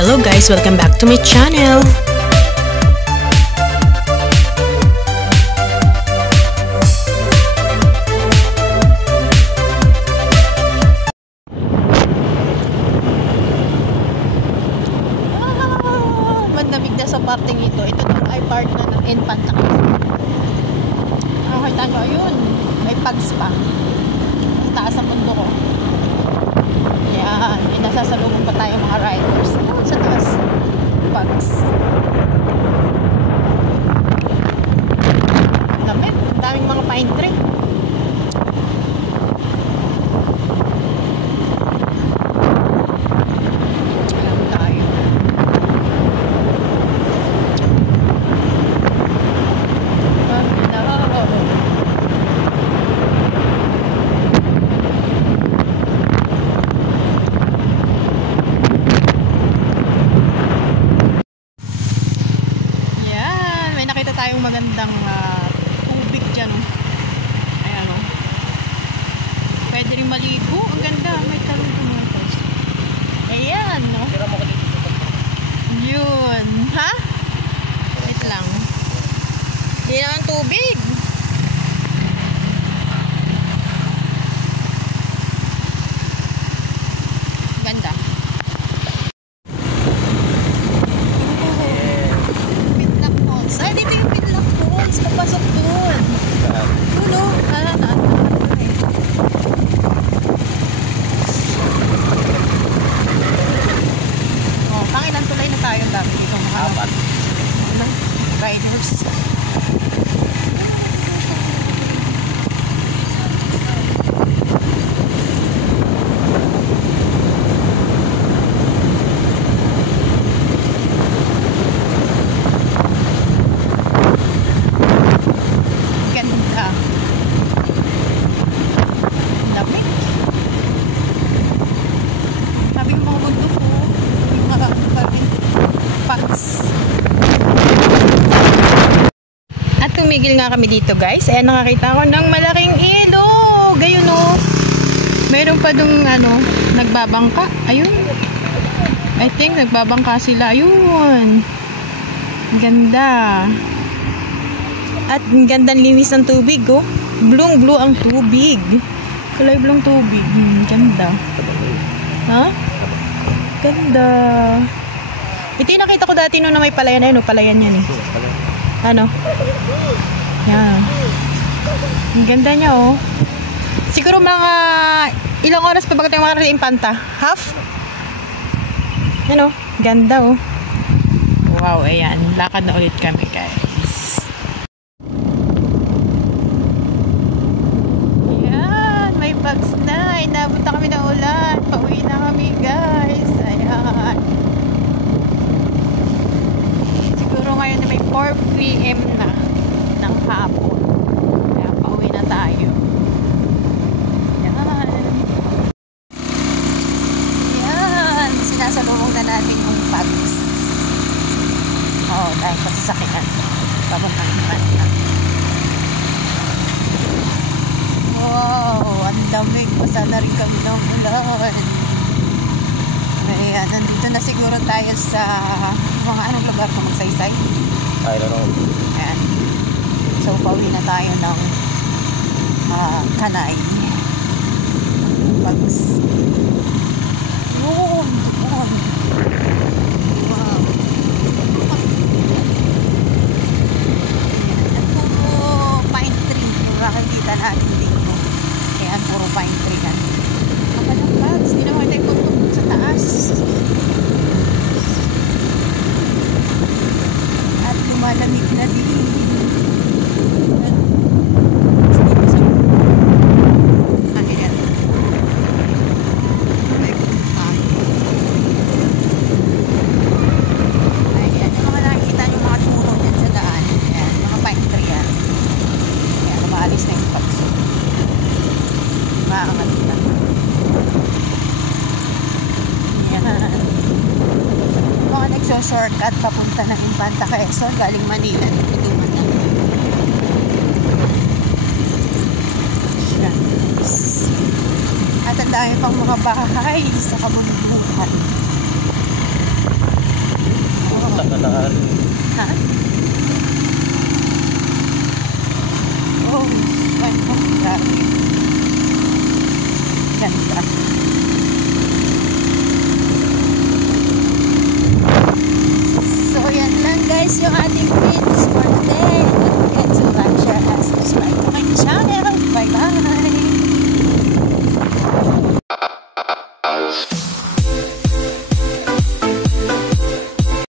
Hello guys, welcome back to my channel. Mandamig na sa parting ito. Ito ay part na ng Infanta. Kita nyo, ayun. May pags pa. Ang taas ang mundo ko. Yan. Nasasalubong pa tayo mga riders. Sa taas. Pags. Lamit. Ang daming mga pine tree. Tayong magandang tubig dyan. Ayan o. Pwede rin maligo. Ang ganda. May talong tumuntos. Ayan no. Yun. Ha? Wait lang. Hindi naman tubig. Ganda. Ay, dito yung Pinlock Falls. Papasok doon. Tulo. Oh, pangilan tulay na tayo dami dito. Apat. Riders. At tumigil nga kami dito guys. Ayan, nakakita ko ng malaking ilog. Ayun o. Mayroon pa dong nagbabangka. Ayun. I think nagbabangka sila. Ayun. Ganda. At gandang linis ng tubig oh. Blue ang tubig. Kulay blue tubig. Ganda. Ha? Ganda. Ito yung nakita ko dati noon na may palayan. Ayun o, palayan yan eh. Ano? Yan. Ang ganda niya oh. Siguro mga ilang oras pa bago tayo makarating Infanta? Half? Yan oh. Ganda oh. Wow, ayan. Lakad na ulit kami guys. Ayan. May bags na. Inabot na kami ng ulan. Pauwi na kami guys. Ayan. Ngayon may 4 PM na ng hapon. Kaya pauwi na tayo. Yan. Yan. Sinasalubong na natin yung pags. Dahil pasasakyan. Pabuntang Infanta. Wow. Ang lamig. Basa na rin kami ng ulan. Ayan, nandito na siguro tayo sa mga anong lugar na Magsaysay. I don't know. Ayan. So, pauwi na tayo ng Kanay. Pags. Yun. Wow. Ayan, puro pine tree. Nakakita natin dito. Ayan, puro pine tree yan. Kapalang bags. Hindi naman tayo punto sa taas. At lumalamig na din. Ayan. Ayan. Yung mga nakikita yung mga turo dyan sa daan. Ayan. Mga pine tree yan. Ayan. Umaalis na yung pagso. Maangat na. Mga nagso-shortcut papunta ng Infanta Quezon galing Manila dito dumaan na. At ang dami pang mga bahay sa kabundukan. lugar. Ganda. So, yan lang guys yung ating